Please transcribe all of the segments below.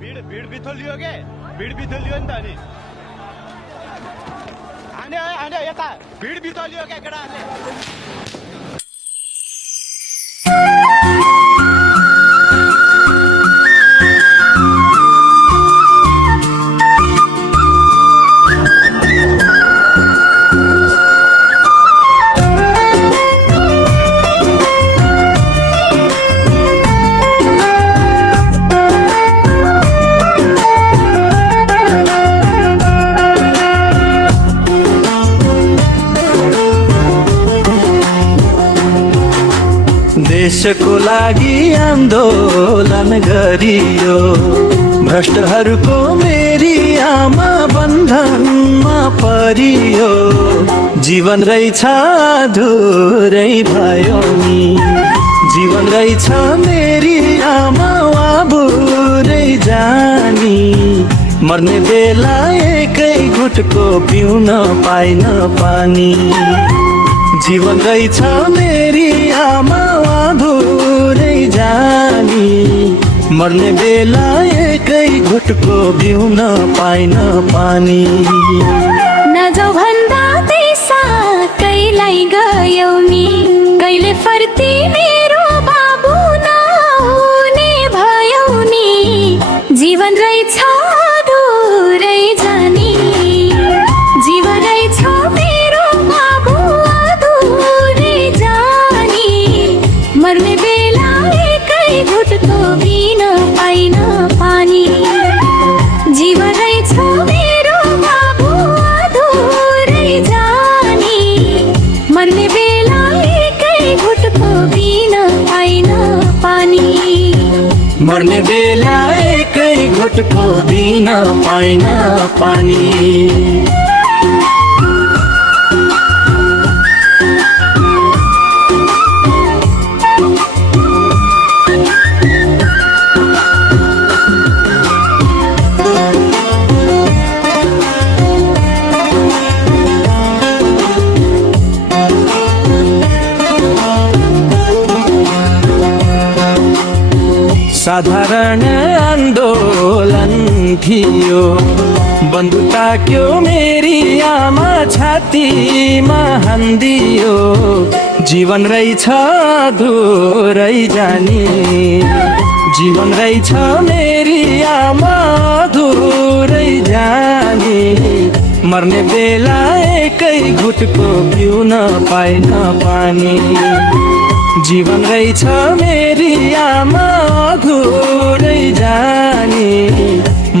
भिड बिथोलियो के भिड बिथोलियो नि त अनि आने यता भिड बिथोलियो क्या केटाहरूले देशको लागि आन्दोलन गरियो भ्रष्टहरूको मेरी आमा बन्धनमा परियो जीवन रहेछ अधुरै भयो नि जीवन रहेछ मेरी आमा बुढै जानी मर्ने बेला एकै घुटको पिउन पाइन पानी जीवन रहेछ मेरी आमा अधुरै जानी मर्ने बेला एकै घुटको पिउन पाइन पानी नजाऊ भन्दा दिशा कहिलाई गयौ नि कहिले फर्ती मेरो बाबु नहुने भयौ नि जीवन रहेछ अधुरै जानी जीवन रहेछ मेरो बाबु अधुरै जानी मर्ने बेला एकै घुटको पिन पाइन पानी जीवन रहेछ मेरो बाबु अधुरै जानी मर्ने बेला एकै घुटको पिन पाइन पानी मर्ने बेला एकै घुटको दिन पाइन पानी साधारण आन्दोलन थियो बन्दुक ताक्यो मेरी आमा छातीमा हान्दियो जीवन रहेछ अधुरै जानी जीवन रहेछ मेरी आमा अधुरै जानी मर्ने बेला एकै घुटको पिउन पाइन पानी जीवन रहेछ मेरी आमा अधुरै जानी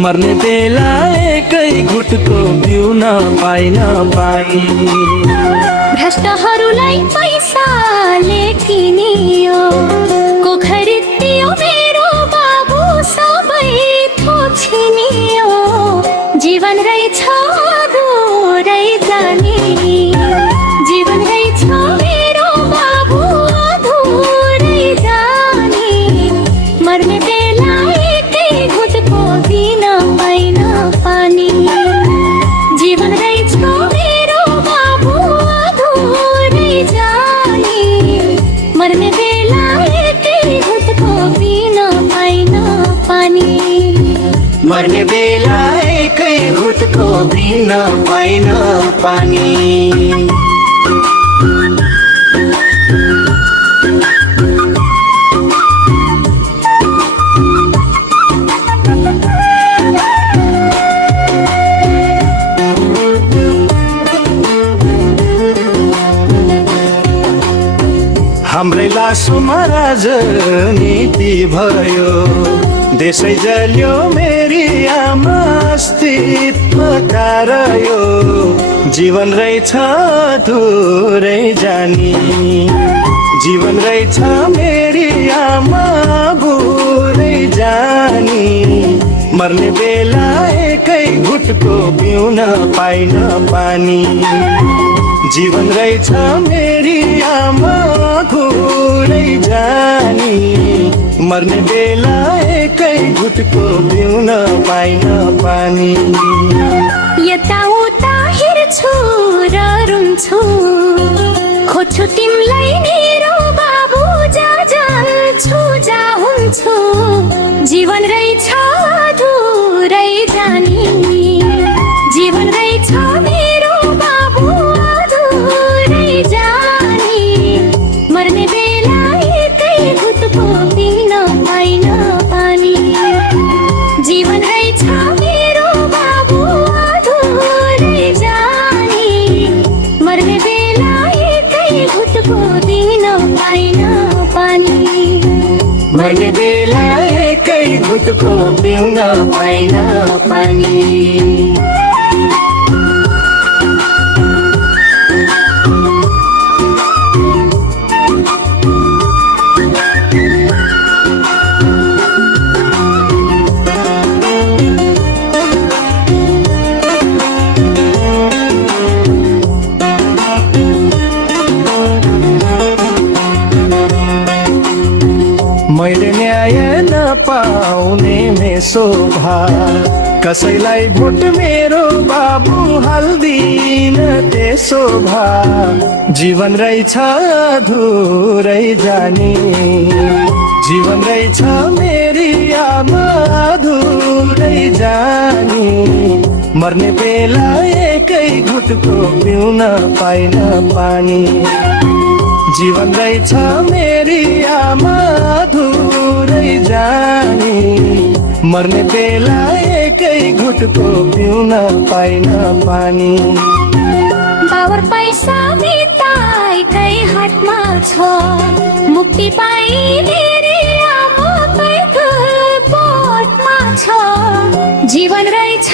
मर्ने बेला एकै घुटको पिउन पाइन पानी भ्रष्टहरूलाई पैसाले किनियो को खरिदियो मेरो बाबु सबै थोक छिनियो जीवन रहेछ अधुरै जानी जीवन रहेछ मेरो बाबु अधुरै जानी मर्ने बेला एकै घुटको पिन पाइन पानी जीवन रहेछ मेरो बाबु अधुरै जानी मर्ने बेला एकै घुटको पिन पाइन पानी मर्ने बेला एकै घुटको पिन पाइन पानी हाम्रै लासोमा राजनीति भयो देशै जल्यो मेरी आमा अस्तित्व कार्यो जीवन रहेछ अधुरै जानी जीवन रहेछ मेरी आमा बुढै जानी मर्ने बेला एकै घुटको पिउन पाइन पानी जीवन रहेछ मेरी आमा अधुरै जानी मर्ने बेला एकै घुटको पिउन पाइन पानी यताउता हेर्छु र रुन्छु खोज्छु तिमीलाई मेरो बाबु जा जान्छु जा हुन्छु जीवन रहेछ मैले बेला एकै घुटको पिउन पाइन पानी मैले न्याय नपाउने मेसोभा कसैलाई भोट मेरो बाबु हाल्दिन त्यसो भा जीवन रहेछ अधुरै जाने जीवन रहेछ मेरी आमा अधुरै जाने मर्ने बेला एकै घुटको पिउन पाइन पानी जीवन रहेछ मेरी आमा अधुरै जाने मर्ने बेला एकै घुटको पिउन पाइन पानी बाबर पैसा बिताएकै हातमा छ मुक्ति पाइ मेरी आमा पैको बोटमा छ जीवन रहेछ